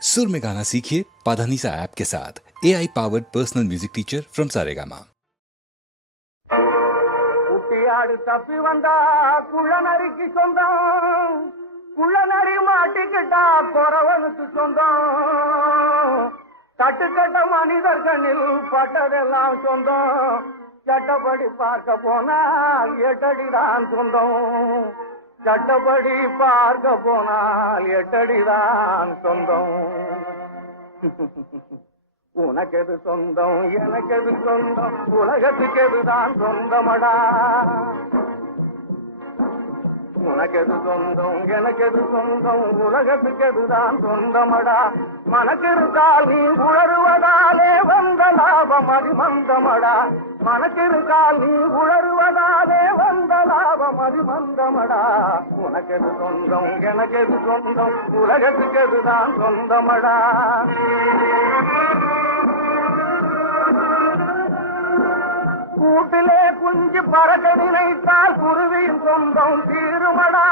सुर में गाना सीखिए पाधानीसा ऐप के साथ AI powered personal music teacher from Saregama. குட்டியாடு தப்பி வந்தா குள்ளநரிக்கு சொந்தம், குள்ளநரி மாட்டிக்கிட்டா குறவனுக்கு சொந்தம். கட்டுக்கட்ட மனிதர் கண்ணில் பட்டதெல்லாம் சொந்தம். சட்டப்படி பார்க்க போனால் எட்டடிதான் சொந்தம். சட்டப்படி பார்க்க போனால் எட்டடிதான் சொந்தம். உனக்கெது சொந்தம் எனக்கெது சொந்தம், உலகத்துக்கு எதுதான் சொந்தமடா. உனக்கெது சொந்தம் எனக்கெது சொந்தம், உலகத்துக்கு எதுதான் சொந்தமடா. மனக்கிருக்கால் நீ உணருவதாலே வந்த லாபம் அதிமந்தமடா. மனக்கிருக்கால் நீ உணருவதாலே வந்த லாபம் அதிமந்தமடா. உனக்கெது சொந்தம் எனக்கெது சொந்தம், உலகத்துக்கு எதுதான் சொந்தமடா. கூட்டிலே குஞ்சு பறக்க நினைத்தால் குருவியின் சொந்தம் தீருமடா.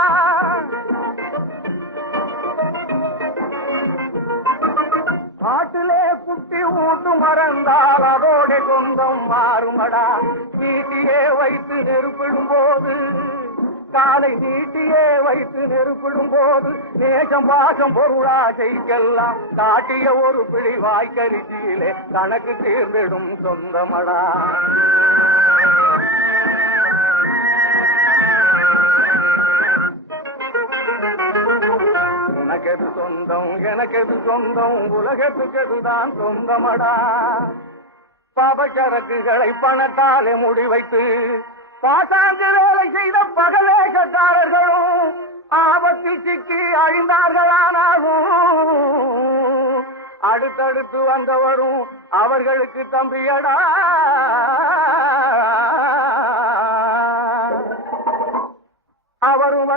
காட்டிலே குட்டி ஊட்டு மறந்தால் அதோட சொந்தம் மாறுமடா. நீட்டியே வைத்து நெருப்பிடும் போது, காலை நீட்டியே வைத்து நெருப்பிடும் போது, நேசம் பாசம் பொருளாசைக்கெல்லாம் காட்டிய ஒரு பிடி வாய்க்கரிசியிலே கணக்கு தீர்ந்திடும் சொந்தமடா. உனக்கெது சொந்தம் எனக்கெது சொந்தம், உலகத்துக்கு எதுதான் சொந்தமடா. பாபச்சரக்குகளை பணத்தாலே முடிவைத்து பாசாங்கு வேலை செய்த பகலேசக்காரர்களும் ஆபத்தில் சிக்கி அழிந்தார்களானாலும் அடுத்தடுத்து வந்தவரும் அவர்களுக்கு தம்பியடா. அவரும்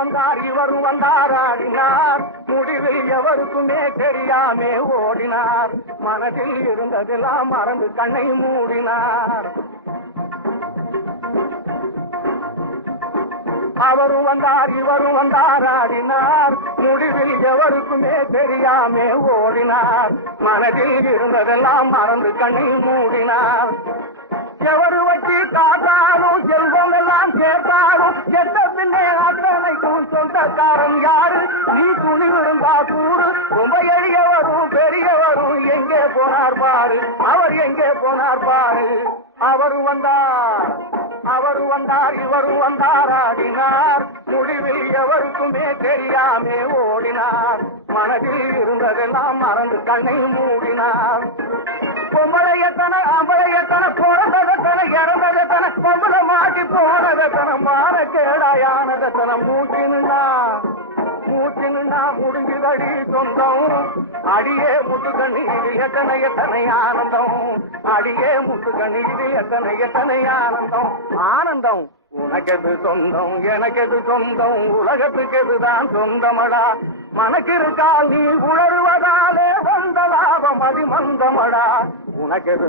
வந்தார் இவரும் வந்தார் ஆடினார். முடிவில் எவருக்குமே தெரியாமே ஓடினார். மனதில் இருந்ததெல்லாம் மறந்து கண்ணை மூடினார். அவரும் வந்தார் இவரும் வந்தார் ஆடினார். முடிவில் எவருக்குமே தெரியாமே ஓடினார். மனதில் இருந்ததெல்லாம் மறந்து கண்ணை மூடினார். எவரு வச்சு காத்தாலும் செல்வம் எல்லாம் சேர்த்தாலும் எந்த பின்னே அத்தனைக்கும் சொந்தக்காரன் யாரு? நீ துணி விழுந்தா கூறு. ரொம்ப எளியவரும் பெரியவரும் எங்கே போனார் பாரு, அவர் எங்கே போனார் பாரு. அவரும் வந்தார் இவரும் வந்தார் ஆடினார். முடிவில் எவருக்குமே தெரியாமே ஓடினார். மனதில் இருந்ததெல்லாம் மறந்து கண்ணை மூடினார். பொம்பளையத்தன ஆம்பளையத்தன, பிறந்ததத்தன இறந்ததத்தன, பொம்பள மாட்டி போனதத்தன, மான கேடாயானதத்தன, மூச்சினுண்ணா முடிஞ்சுதடி சொந்தம். அடியே முட்டுக்கண்ணீரில் எத்தனை ஆனந்தம். அடியே முட்டுக்கண்ணீரில் எத்தனை ஆனந்தம். ஆனந்தம் உனக்கெது சொந்தம் எனக்கெது சொந்தம், உலகத்துக்கு எதுதான் சொந்தமடா. மனக்கிருக்கால் நீ உணர்வதாலே வந்த லாபம் அதிமந்தமடா. உனக்கெது